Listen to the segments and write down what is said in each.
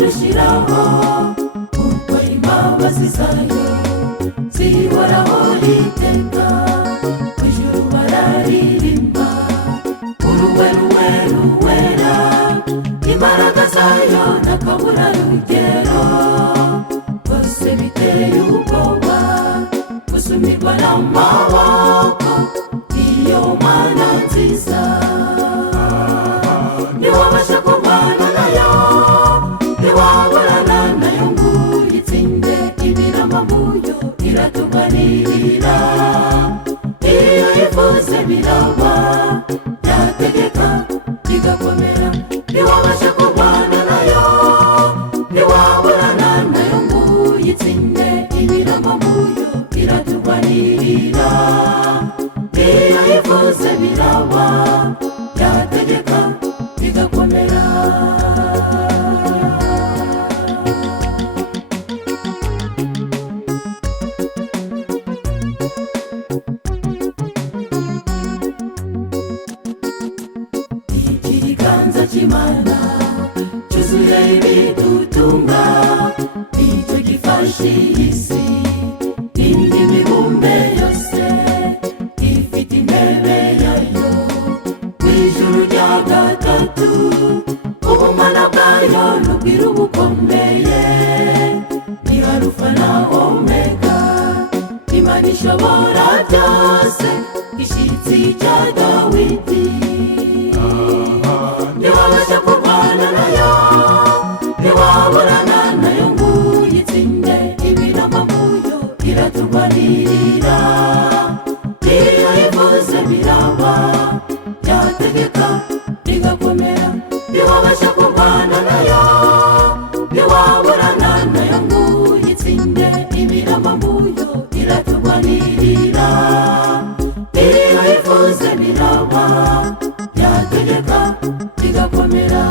rushiraho kuko imbabazi zayo zihoraho iteka. Ijuru bararirimba uruweruweruwera, imbaraga zayo ntakabura rugero. Bose biteye ubwoba gusumirwa n'amaboko iyo Mana nziza. Ntiwabasha kurwana nayo, ntiwaburana nayo ngo uyitsinde. Ibirama muyo iratuganirira, iyo yifuze biraba, yategeka bigakomera. Ntiwabasha kurwana nayo, ntiwaburana nayo ngo uyitsinde. Ibirama muyo iratuganirira, iyo yifuze biraba, yategeka bigakomera. Ikiganza cy'Imana cyuzuye ibidutunga, nicyo gifashe isi indi mibumbe yose. Ifite intebe yayo kw'ijuru rya gatatu, ubumana bwayo n'ubwiru bukomeye. Ni Alufa na Omega, Imana ishobora byose, Gishyitsi cya Dawidi. Ntiwabasha kurwana nayo, ntiwaburana nayo ngo uyitsinde. Ibirama muyo iraturwanirira, iyo yifuze biraba, yategeka bigakomera. Ntiwabasha kurwana nayo, ntiwaburana nayo ngo uyitsinde. Ibirama muyo iraturwanirira, iyo yifuze biraba, yategeka bigakomera.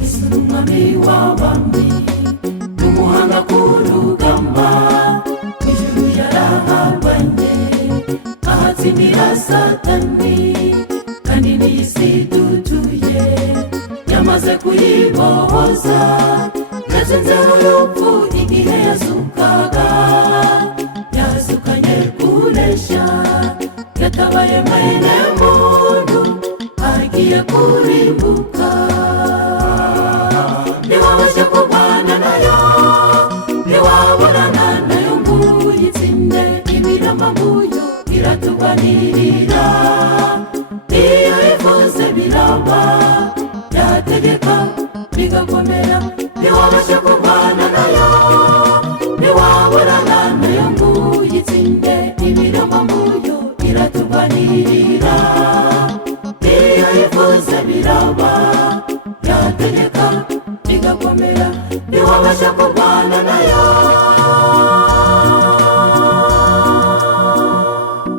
Yesu n'umwami w'abami, n'umuhanga ku rugamba. Ijuru yarahabanye, ahatsindira Satani, kandi n'isi dutuye yamaze kuyibohoza. Yatsinze urupfu igihe yazukaga, yazukanye kunesha. Yatabaye mwene muntu, agiye kurimbuka. Ntiwabasha kurwana nayo, ntiwaburana nayo ngo uyitsinde. Ibirama muyo iraturwanirira, iyo yifuze biraba, yategeka bigakomera. Ntiwabasha kurwana nayo, ntiwaburana nayo ngo uyitsinde. Ibirama muyo iraturwanirira, iyo yifuze biraba, yategeka bigakomera. Ntiwabasha kurwana